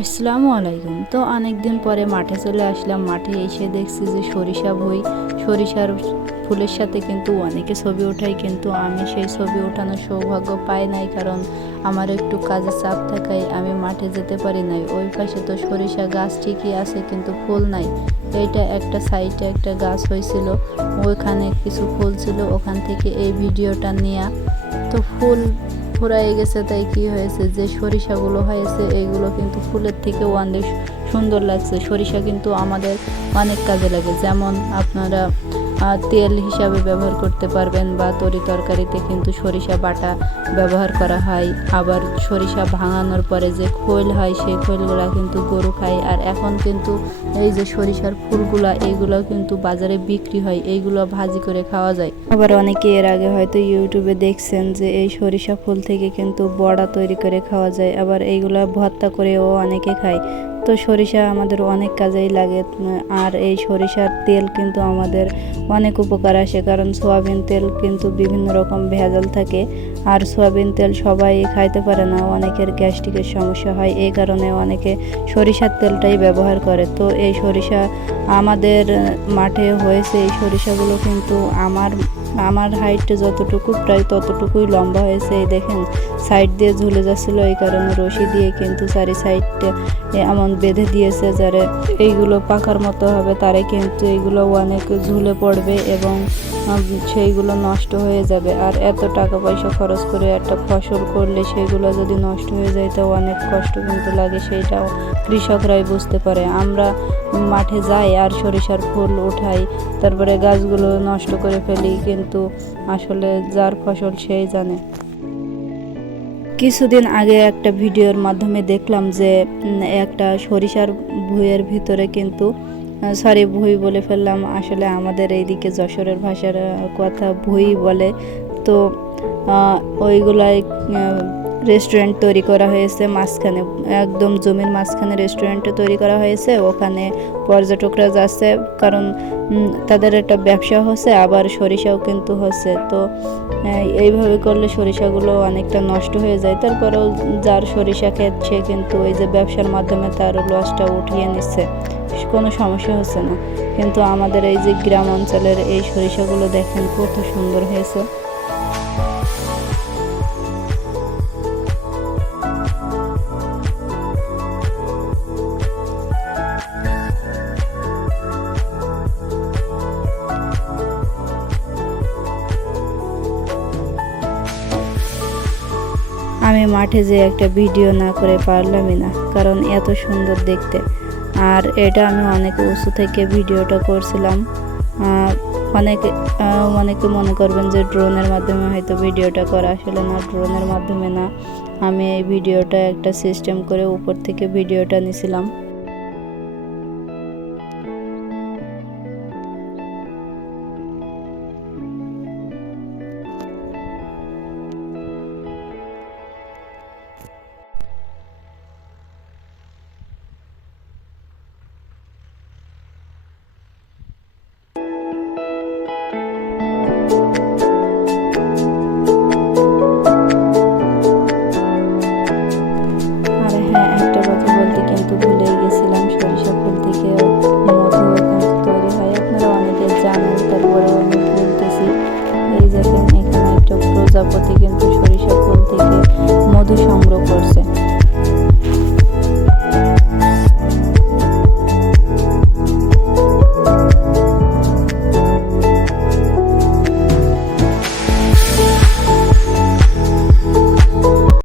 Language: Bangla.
আসসালামু আলাইকুম। তো অনেক দিন পরে মাঠে চলে আসলাম। মাঠে এসে দেখছি যে সরিষার ফুলের সাথে কিন্তু অনেকে ছবি ওঠায়, কিন্তু আমি সেই ছবি ওঠানোর সৌভাগ্য পাই নাই, কারণ আমার একটু কাজের চাপ থাকায় আমি মাঠে যেতে পারি নাই। ওই পাশে তো সরিষা গাছ ঠিকই আছে কিন্তু ফুল নাই। এইটা একটা সাইডে একটা গাছ হয়েছিল, ওইখানে কিছু ফুল ছিল, ওখান থেকে এই ভিডিওটা নেওয়া। তো ফুল ফুরাই গেছে, তাই কি হয়েছে যে সরিষাগুলো হয়েছে এইগুলো কিন্তু ফুলের থেকেও অনেক সুন্দর লাগছে। সরিষা কিন্তু আমাদের অনেক কাজে লাগে, যেমন আপনারা তেল হিসাবে ব্যবহার করতে পারবেন, বা তরকারিতে কিন্তু সরিষা বাটা ব্যবহার করা হয়। আবার সরিষা ভাঙানোর পরে যে খোল হয় সেই খোলগুলা কিন্তু গরু খায়। আর এখন কিন্তু এই যে সরিষার ফুলগুলা এইগুলো কিন্তু বাজারে বিক্রি হয়, এইগুলো ভাজি করে খাওয়া যায়। আবার অনেকে এর আগে হয়তো ইউটিউবে দেখছেন যে এই সরিষা ফুল থেকে কিন্তু বড়া তৈরি করে খাওয়া যায়, আবার এইগুলা ভর্তা করেও অনেকে খায়। তো সরিষা আমাদের অনেক কাজেই লাগে। আর এই সরিষার তেল কিন্তু আমাদের অনেক উপকার আসে, কারণ সয়াবিন তেল কিন্তু বিভিন্ন রকম ভেজাল থাকে, আর সয়াবিন তেল সবাই খাইতে পারে না, অনেকের গ্যাস্ট্রিকের সমস্যা হয়, এই কারণে অনেকে সরিষার তেলটাই ব্যবহার করে। তো এই সরিষা আমাদের মাঠে হয়েছে, এই সরিষাগুলো কিন্তু আমার হাইট যতটুকু প্রায় ততটুকুই লম্বা হয়েছে। এই দেখেন সাইড দিয়ে ঝুলে যাচ্ছিলো, এই কারণে রশি দিয়ে কিন্তু চারি সাইডটা এমন বেঁধে দিয়েছে, যারা এইগুলো পাকার মতো হবে তারাই কিন্তু এইগুলো অনেক ঝুলে পড়বে এবং সেইগুলো নষ্ট হয়ে যাবে। আর এত টাকা পয়সা খরচ করে একটা ফসল করলে সেগুলো যদি নষ্ট হয়ে যায় তো অনেক কষ্ট কিন্তু লাগে, সেইটাও কৃষকরাই বুঝতে পারে। আমরা মাঠে যাই আর সরিষার ফুল উঠাই, তারপরে গাছগুলো নষ্ট করে ফেলি, কিন্তু আসলে যার ফসল সেই জানে। কিছুদিন আগে একটা ভিডিওর মাধ্যমে দেখলাম যে একটা সরিষার ভুঁইয়ের ভিতরে কিন্তু ভুঁই বলে ফেললাম, আসলে আমাদের এইদিকে যশোরের ভাষার কথা ভুঁই বলে। তো ওইগুলাই রেস্টুরেন্ট তৈরি করা হয়েছে মাঝখানে, একদম জমির মাঝখানে রেস্টুরেন্টে তৈরি করা হয়েছে। ওখানে পর্যটকরা যাচ্ছে, কারণ তাদের একটা ব্যবসা হচ্ছে, আবার সরিষাও কিন্তু হচ্ছে। তো এইভাবে করলে সরিষাগুলো অনেকটা নষ্ট হয়ে যায়। তারপরেও যার সরিষা ক্ষেত সে কিন্তু ওই যে ব্যবসার মাধ্যমে তার লসটা উঠিয়ে নিচ্ছে, কোনো সমস্যা হচ্ছে না। কিন্তু আমাদের এই যে গ্রাম অঞ্চলের এই সরিষাগুলো দেখেন কত সুন্দর হয়েছে। আমি মাঠে যে একটা ভিডিও না করে পারলামই না, কারণ এত সুন্দর দেখতে। আর এটা আমি অনেক উঁচু থেকে ভিডিওটা করছিলাম। অনেকে মনে করবেন যে ড্রোনের মাধ্যমে হয়তো ভিডিওটা করা, আসলে না, ড্রোনের মাধ্যমে না, আমি এই ভিডিওটা একটা সিস্টেম করে উপর থেকে ভিডিওটা নিয়েছিলাম।